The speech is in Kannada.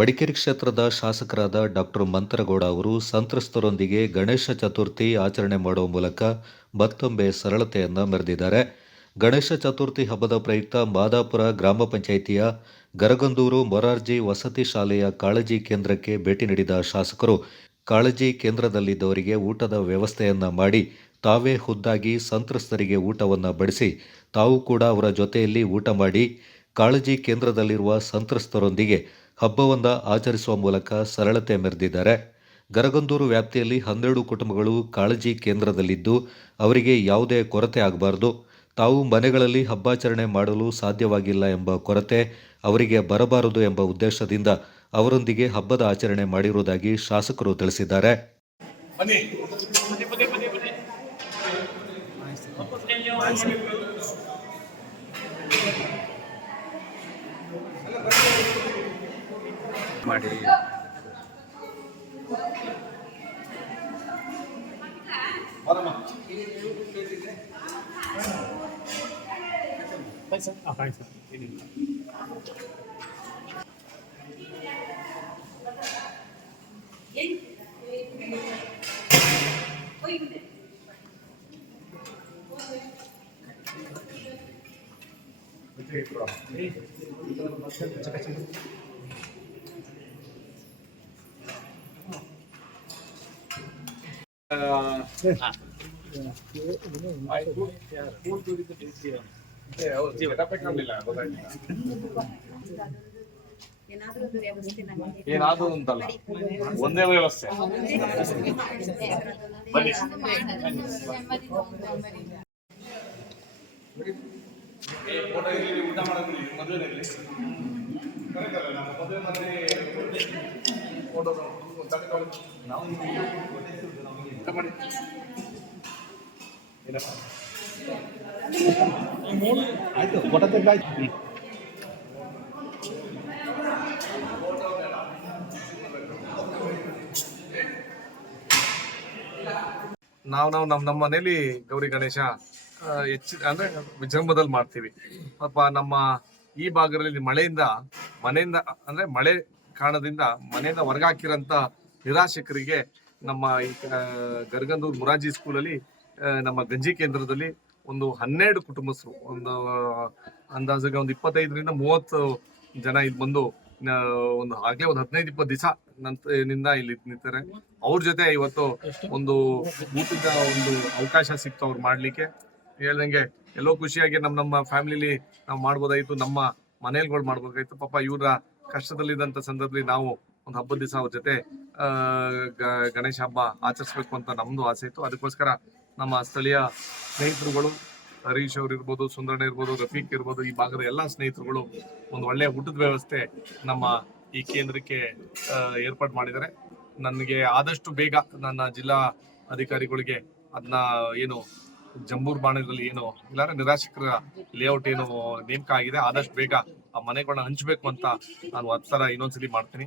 ಮಡಿಕೇರಿ ಕ್ಷೇತ್ರದ ಶಾಸಕರಾದ ಡಾಕ್ಟರ್ ಮಂತ್ರಗೌಡ ಅವರು ಸಂತ್ರಸ್ತರೊಂದಿಗೆ ಗಣೇಶ ಚತುರ್ಥಿ ಆಚರಣೆ ಮಾಡುವ ಮೂಲಕ ಮತ್ತೊಮ್ಮೆ ಸರಳತೆಯನ್ನು ಮೆರೆದಿದ್ದಾರೆ. ಗಣೇಶ ಚತುರ್ಥಿ ಹಬ್ಬದ ಪ್ರಯುಕ್ತ ಮಾದಾಪುರ ಗ್ರಾಮ ಪಂಚಾಯಿತಿಯ ಗರಗಂದೂರು ಮೊರಾರ್ಜಿ ವಸತಿ ಶಾಲೆಯ ಕಾಳಜಿ ಕೇಂದ್ರಕ್ಕೆ ಭೇಟಿ ನೀಡಿದ ಶಾಸಕರು, ಕಾಳಜಿ ಕೇಂದ್ರದಲ್ಲಿದ್ದವರಿಗೆ ಊಟದ ವ್ಯವಸ್ಥೆಯನ್ನು ಮಾಡಿ ತಾವೇ ಖುದ್ದಾಗಿ ಸಂತ್ರಸ್ತರಿಗೆ ಊಟವನ್ನು ಬಡಿಸಿ ತಾವು ಕೂಡ ಅವರ ಜೊತೆಯಲ್ಲಿ ಊಟ ಮಾಡಿ ಕಾಳಜಿ ಕೇಂದ್ರದಲ್ಲಿರುವ ಸಂತ್ರಸ್ತರೊಂದಿಗೆ ಹಬ್ಬವನ್ನು ಆಚರಿಸುವ ಮೂಲಕ ಸರಳತೆ ಮೆರೆದಿದ್ದಾರೆ. ಗರಗಂದೂರು ವ್ಯಾಪ್ತಿಯಲ್ಲಿ ಹನ್ನೆರಡು ಕುಟುಂಬಗಳು ಕಾಳಜಿ ಕೇಂದ್ರದಲ್ಲಿದ್ದು ಅವರಿಗೆ ಯಾವುದೇ ಕೊರತೆ ಆಗಬಾರದು. ತಾವು ಮನೆಗಳಲ್ಲಿ ಹಬ್ಬಾಚರಣೆ ಮಾಡಲು ಸಾಧ್ಯವಾಗಿಲ್ಲ ಎಂಬ ಕೊರತೆ ಅವರಿಗೆ ಬರಬಾರದು ಎಂಬ ಉದ್ದೇಶದಿಂದ ಅವರೊಂದಿಗೆ ಹಬ್ಬದ ಆಚರಣೆ ಮಾಡಿರುವುದಾಗಿ ಶಾಸಕರು ತಿಳಿಸಿದ್ದಾರೆ. ಬನ್ನಿ ಬನ್ನಿ ಬನ್ನಿ ಬನ್ನಿ ಬನ್ನಿ ಮಾಡಿ ಬರಮ್ಮ ಏನಾದ್ರೂ ಒಂದು ವ್ಯವಸ್ಥೆ ನಮಗೆ ಏನಾದ್ರು ಅಂತಲ್ಲ ಒಂದೇ ವ್ಯವಸ್ಥೆ ಬನ್ನಿ ಊಟ ಮಾಡೋದಿರ್ಲಿ, ಮದುವೆ. ನಾವು ನಮ್ಮ ಆಯ್ತು ಫೋಟೋ ನಾವು. ನಾವು ನಾವು ನಮ್ಮ ನಮ್ಮ ಮನೇಲಿ ಗೌರಿ ಗಣೇಶ ಹೆಚ್ಚು ಅಂದ್ರೆ ವಿಜೃಂಭದಲ್ಲಿ ಮಾಡ್ತೀವಿ ಪಾಪ ನಮ್ಮ ಈ ಭಾಗದಲ್ಲಿ ಮಳೆಯಿಂದ ಮನೆಯಿಂದ ಅಂದ್ರೆ ಮಳೆ ಕಾರಣದಿಂದ ಮನೆಯಿಂದ ಹೊರಗಾಕಿರಂತ ನಿರಾಶಕರಿಗೆ ನಮ್ಮ ಈ ಗರ್ಗಂದೂರ್ ಮುರಾಜಿ ಸ್ಕೂಲಲ್ಲಿ ನಮ್ಮ ಗಂಜಿ ಕೇಂದ್ರದಲ್ಲಿ ಒಂದು ಹನ್ನೆರಡು ಕುಟುಂಬಸ್ಥರು, ಒಂದು ಅಂದಾಜಿಗೆ ಒಂದು ಇಪ್ಪತ್ತೈದರಿಂದ ಮೂವತ್ತು ಜನ ಇಲ್ಲಿ ಬಂದು ಒಂದು ಆಗ್ಲೇ ಒಂದು ಹದಿನೈದು, ಇಪ್ಪತ್ತು ದಿವಸ ನಂತರದಿಂದ ಇಲ್ಲಿ ನಿಂತಾರೆ ಅವ್ರ ಜೊತೆ ಇವತ್ತು ಒಂದು ಊಟದ ಒಂದು ಅವಕಾಶ ಸಿಕ್ತು ಅವ್ರು ಮಾಡ್ಲಿಕ್ಕೆ. ಹೇಳ್ದಂಗೆ ಎಲ್ಲೋ ಖುಷಿಯಾಗಿ ನಮ್ಮ ನಮ್ಮ ಫ್ಯಾಮಿಲಿಲಿ ನಾವು ಮಾಡ್ಬೋದಾಯ್ತು, ನಮ್ಮ ಮನೇಲಿಗಳು ಮಾಡ್ಬೇಕಾಯ್ತು ಪಾಪ ಇವರ ಕಷ್ಟದಲ್ಲಿದ್ದಂಥ ಸಂದರ್ಭದಲ್ಲಿ ನಾವು ಒಂದು ಹಬ್ಬದ ದಿವಸ ಅವ್ರ ಜೊತೆ ಗಣೇಶ ಹಬ್ಬ ಆಚರಿಸ್ಬೇಕು ಅಂತ ನಮ್ದು ಆಸೆ ಇತ್ತು. ಅದಕ್ಕೋಸ್ಕರ ನಮ್ಮ ಸ್ಥಳೀಯ ಸ್ನೇಹಿತರುಗಳು, ಹರೀಶ್ ಅವ್ರು ಇರ್ಬೋದು, ಸುಂದರಣ್ಣ ಇರ್ಬೋದು, ರಫೀಕ್ ಇರ್ಬೋದು, ಈ ಭಾಗದ ಎಲ್ಲ ಸ್ನೇಹಿತರುಗಳು ಒಂದು ಒಳ್ಳೆಯ ಊಟದ ವ್ಯವಸ್ಥೆ ನಮ್ಮ ಈ ಕೇಂದ್ರಕ್ಕೆ ಏರ್ಪಾಡು ಮಾಡಿದ್ದಾರೆ. ನನಗೆ ಆದಷ್ಟು ಬೇಗ ನನ್ನ ಜಿಲ್ಲಾ ಅಧಿಕಾರಿಗಳಿಗೆ ಅದನ್ನ ಏನು ಜಂಬೂರ್ ಬಾಣದಲ್ಲಿ ಏನು ಇಲ್ಲಾಂದ್ರೆ ನಿರಾಶಕರ ಲೇಔಟ್ ಏನು ನೇಮಕ ಆಗಿದೆ. ಆದಷ್ಟು ಬೇಗ ಆ ಮನೆಗಳನ್ನ ಹಂಚಬೇಕು ಅಂತ ನಾನು ಒತ್ತಡ ಇನ್ನೊಂದ್ಸಲಿ ಮಾಡ್ತೀನಿ.